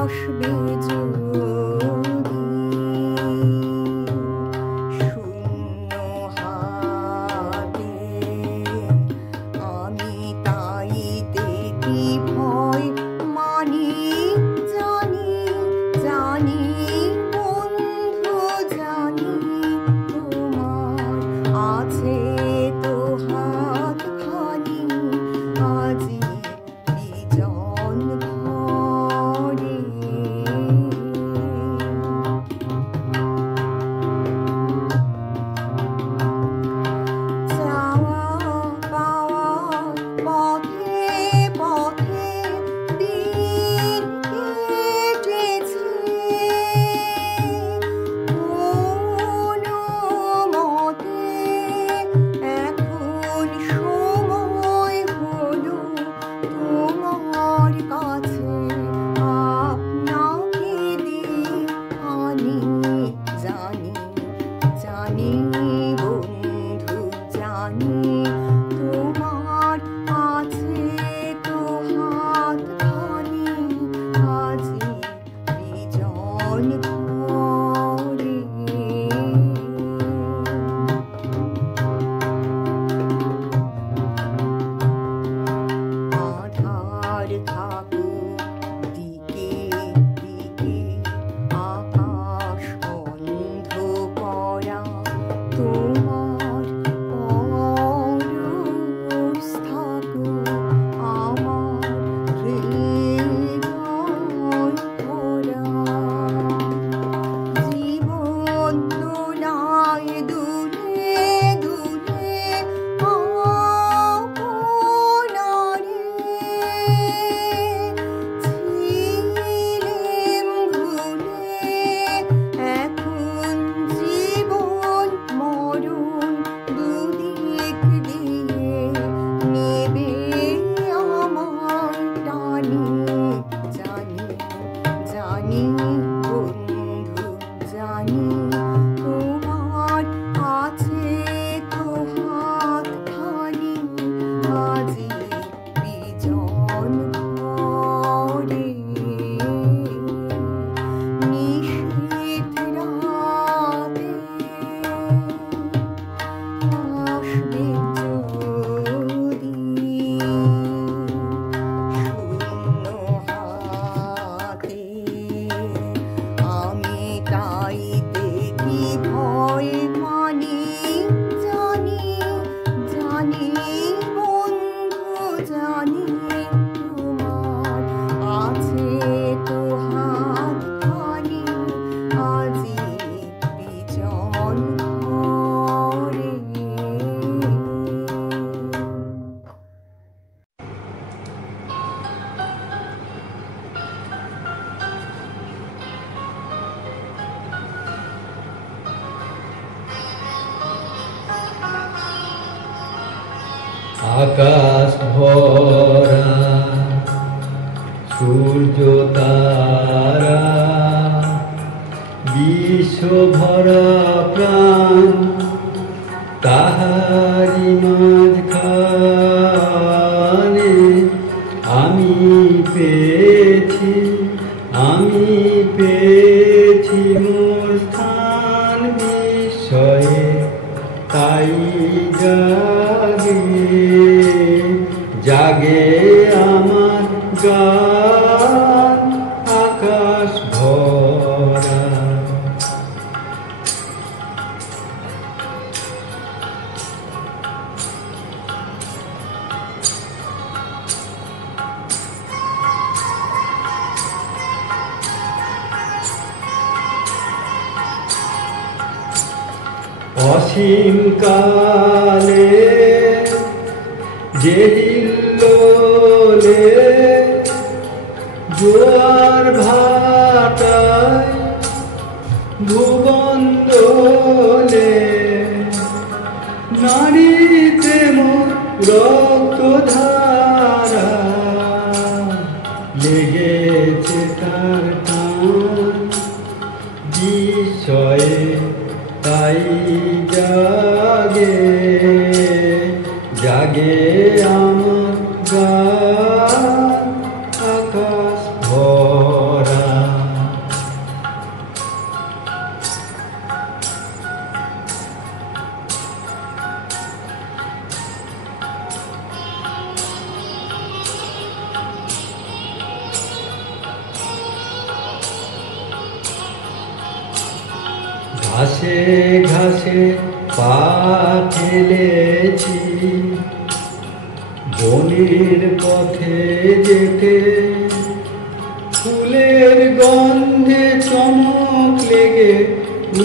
আসবে যদি শূন্য হাতে, আমি তাইতে কি ভয় মানি জানি, জানি বন্ধু জানি, তোমার আছে তো হাতখানি আজি বিজন ঘরে। চাওয়া পাওয়া পথে পথে দিন কেটেছে, কোনো মতে এখন সময় হলো তোমার কাছে আপনাকে দিয়ে আনি জানি, জানি বন্ধু জানি, তোমার আছে তো হাতখানি আজি বিজন ঘরে। আধার থাকুক দিকে দিকে, আকাশ অন্ধ করা, তোমার পরশ থাকুক আমার হৃদয় ভরা। জীবন দোলায় দূরে দূরে আপনারে, ছিলেম ভুলে এখন জীবন মরণ দুদিক দিয়ে নেবে আমার টানি জানি, জানি বন্ধু জানি, তোমার আছে তো হাতখানি আজি বিজন ঘরে। নিশীথ রাতে আসবে যদি শূন্য হাতে, আমি তাইতে কি ভয় মানি জানি, জানি বন্ধু জানি, তোমার আছে তো হাতখানি আজি বিজন ঘরে। আকাশ ভরা সূর্য তারা, বিশ্ব ভরা প্রাণ তাহারি মাঝখানে আমি পেয়েছি, আমি পেয়েছি মোর স্থান বিস্ময়ে, তাই জাগে জাগে আমার গান আকাশ ভরা। অসীম কালে যে হিল্লোলে জোয়ার ভাটায় ভুবন দোলে, নারীতে মোর রক্তধারা লেগেছে তার টান বিষয়ে, তাই জাগে জাগে আমার গান আকাশ ভরা। ঘাসে ঘাসে পা ফেলেছি, বনের পথে যেতে ফুলের গন্ধে চমক লেগে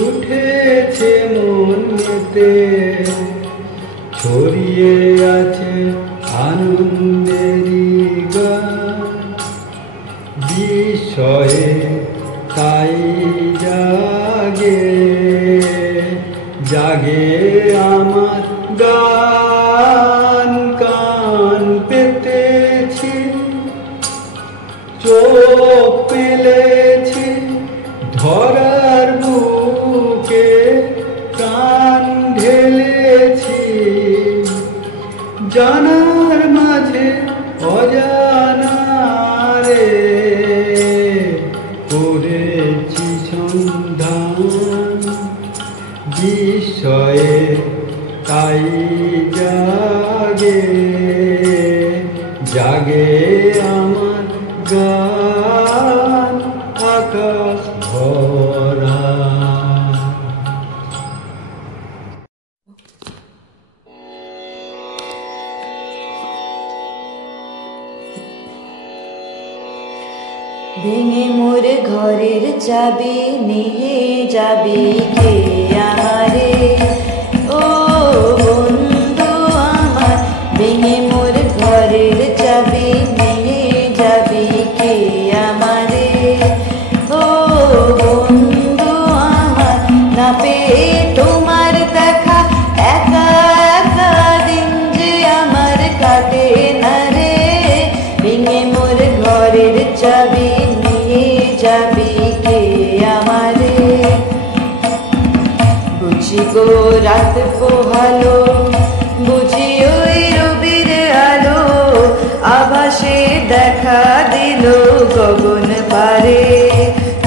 উঠেছে মনেতে, ছড়িয়ে আছে আনন্দেরই গান, বিস্ময়ে তাই জাগে জাগে আমার গান। কান পেতেছি, চোখ পেলেছি, ধরার বুকে প্রাণ ঢেলেছি, জানার মাঝে অজানারে করেছি সন্ধান, বিস্ময়ে তাই জাগে জাগে আমার গান আকাশ ভরা। ভেঙে মোর ঘরের চাবি নিয়ে যাবি কে আমারে, ও বন্ধু আমার। ভেঙে মোর ঘরের চাবি নিয়ে যাবি কে আমারে, ও বন্ধু আমার। না পেয়ে তোমার দেখা একা একা দিন যে আমার কাটে না রে। ভেঙে মোর ঘরের চাবি নিয়ে যাবি কে আমারে। বুঝি গো রাত পোহালো, বুঝি ওই রবির আলো, আভাসে দেখা দিল গগন পারে।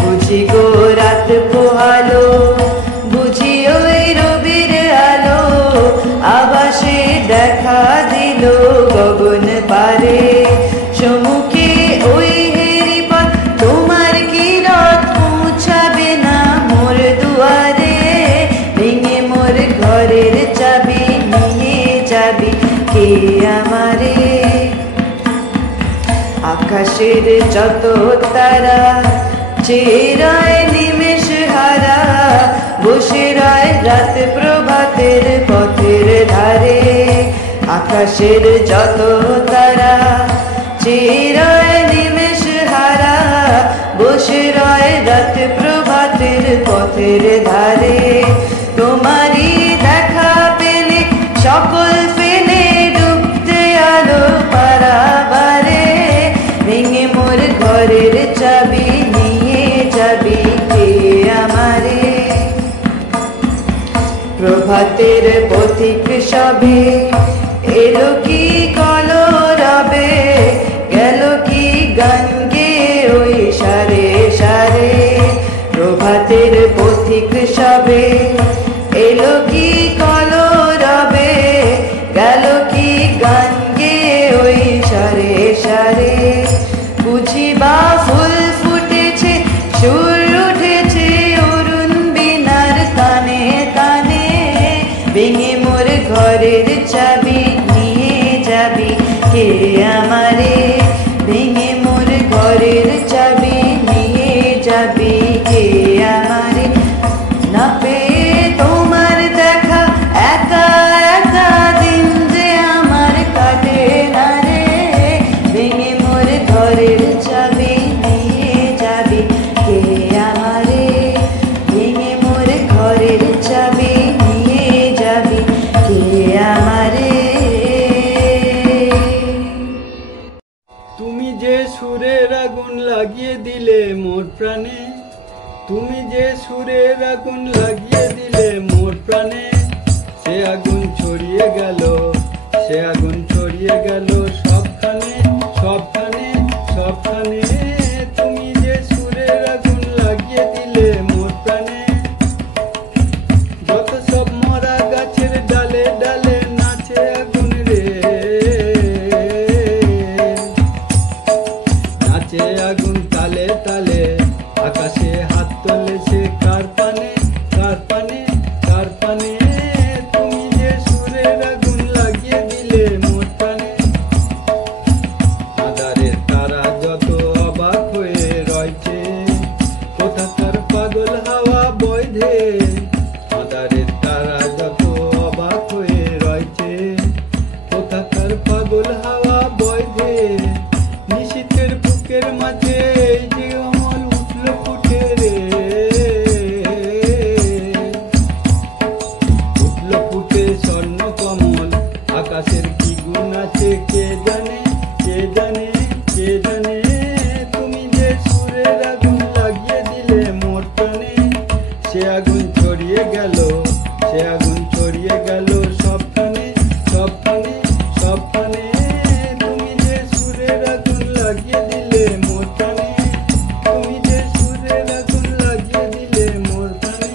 বুঝি গো রাত পোহালো, বুঝি ওই রবির আলো, আভাসে দেখা দিল গগন পারে। সমুখে ওই হেরি পথ, তোমার কি রথ পৌঁছাবে না মোর দুয়ারে। ভেঙে মোর ঘরের চাবি নিয়ে যাবি কে আমারে। আকাশের যত তারা চেরায় নিমেষ হারা, বসে রয় রাত প্রভাতের পথের ধারে। আকাশের যত তারা চেরায় নিমেষ হারা, বসে রয় রাত প্রভাতের পথের ধারে। তোমারই দেখা পেলে সকল ফেলে ডুবতে আলো পারাবারে। ভেঙে মোর ঘরের চাবি নিয়ে যাবি কে আমারে। প্রভাতের পথিক সবে এলো কি কলরবে, গেল কি গান গেয়ে ওই সারে সারে। প্রভাতের পথিক সবে এলো কি কলরবে, গেল কি গান গেয়ে ওই সারে সারে। বুঝিবা ফুল ফুটেছে, সুর উঠেছে অরুণ বীণার কানে কানে। ভেঙে মোর ঘরের চাবি নিয়ে যাবি কে আমারে। ভেঙে মোর ঘরের চাবি নিয়ে যাবি কে আমারে। না পেয়ে তোমার দেখা একা একা দিন যে আমার কাটে না রে। ভেঙে মোর ঘরের চাবি নিয়ে যাবি কে আমারে। ভেঙে মোর ঘরের চাবি নিয়ে যাবি কে আমারে। তুমি যে সুরের আগুন লাগিয়ে দিলে মোর প্রাণে, তুমি যে সুরের আগুন লাগিয়ে দিলে মোর প্রাণে। সে আগুন ছড়িয়ে গেল, সে আগুন ছড়িয়ে গেল সবখানে সবখানে সবখানে। তুমি যে সুরের আগুন লাগিয়ে দিলে মোর প্রাণে। যত সব মরা গাছের ডালে ডালে নাচে আগুন রে, নাচে আগুন তালে তালে। আকাশে হাত তোলেছে কার পানে কার পানে। কোথাকার পাগল হাওয়া বইধে আধারের তারা যত অবাক হয়ে রয়েছে। কোথাকার পাগল হাওয়া বইধে নিশীথের বুকের মাঝে এই যে অমল উঠল ফুটে রে, উঠল ফুটে স্বর্ণ কমল। আকাশের কি গুণ আছে কে জানে, কে জানে, কে জানে। তুমি যে সুরের আগুন লাগিয়ে দিলে মোর প্রাণে, সে আগুন ছড়িয়ে গেল, সে আগুন ছড়িয়ে গেল সবখানে, সবখানে, সবখানে। তুমি যে সুরের আগুন লাগিয়ে দিলে মোর প্রাণে, তুমি যে সুরের আগুন লাগিয়ে দিলে মোর প্রাণে।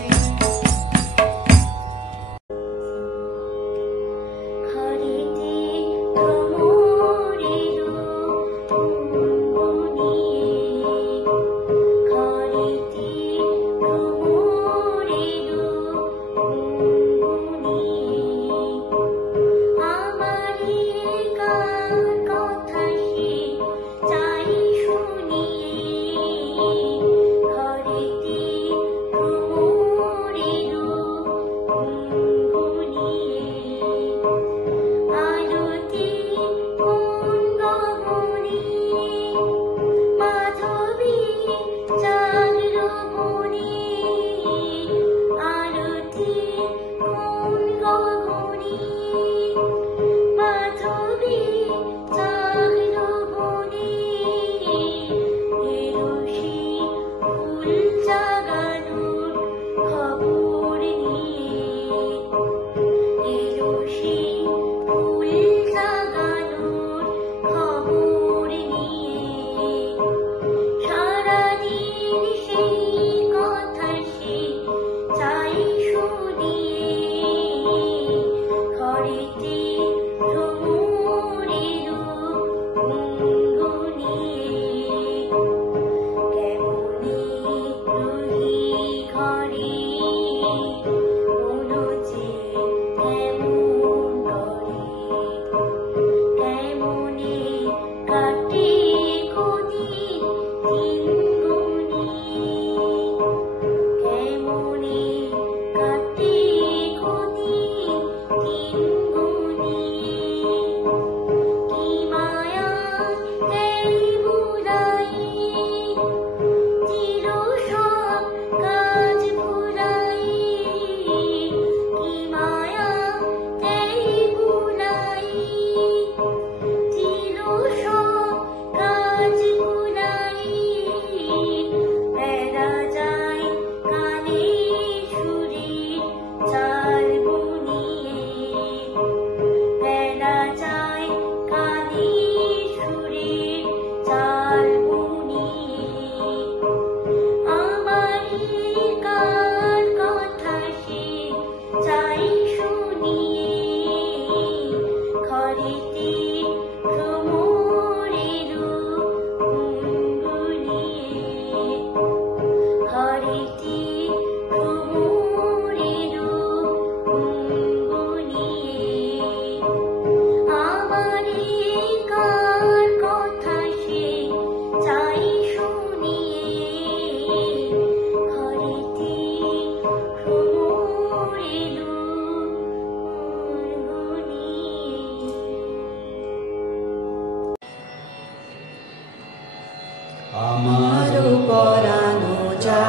আমারও পরানো যা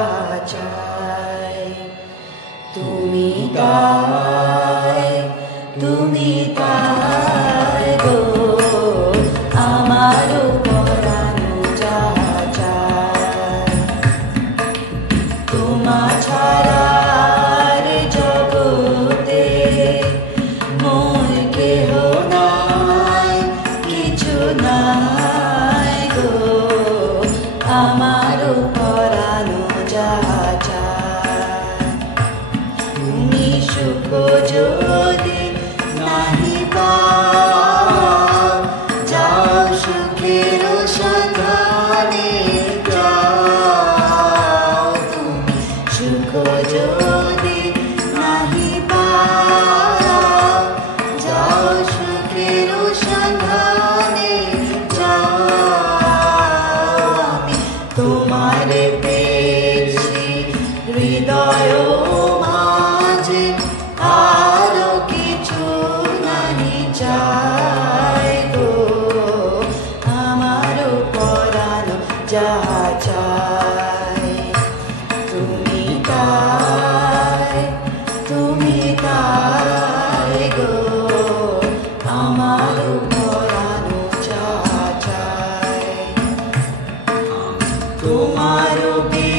চাই তুমি তাই, তুমি তাই গো। আমারও পরানো যা চাই তোমা ছাড়া রে জগতে মই কেহ নাই, কিছু নাই গো। আমারও পরানো যা চাই তুমি সুখ যদি নাহি পাও, যাও সুখের সন্ধানে যাও। তুমি সুখ যদি নাহি পাও, যাও সুখের সন্ধানে যাও। তোমারে পেয়ে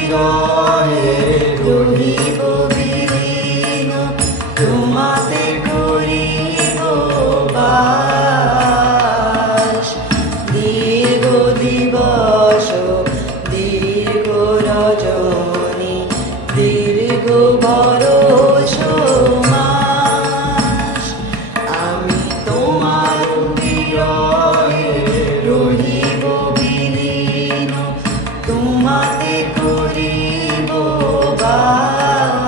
বিরহে রহিব বিলীন, তোমাতে করিব বাস। দীর্ঘ দিবস দীর্ঘ রজনী দীর্ঘ বরষ মাস, আমি তোমার বিরহে রহিব বিলীন, তোমাতে করিব বাস।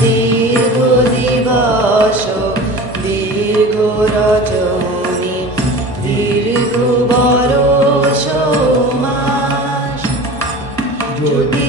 দীর্ঘ দিবস দীর্ঘ রজনী দীর্ঘ বরষ মাস, যদি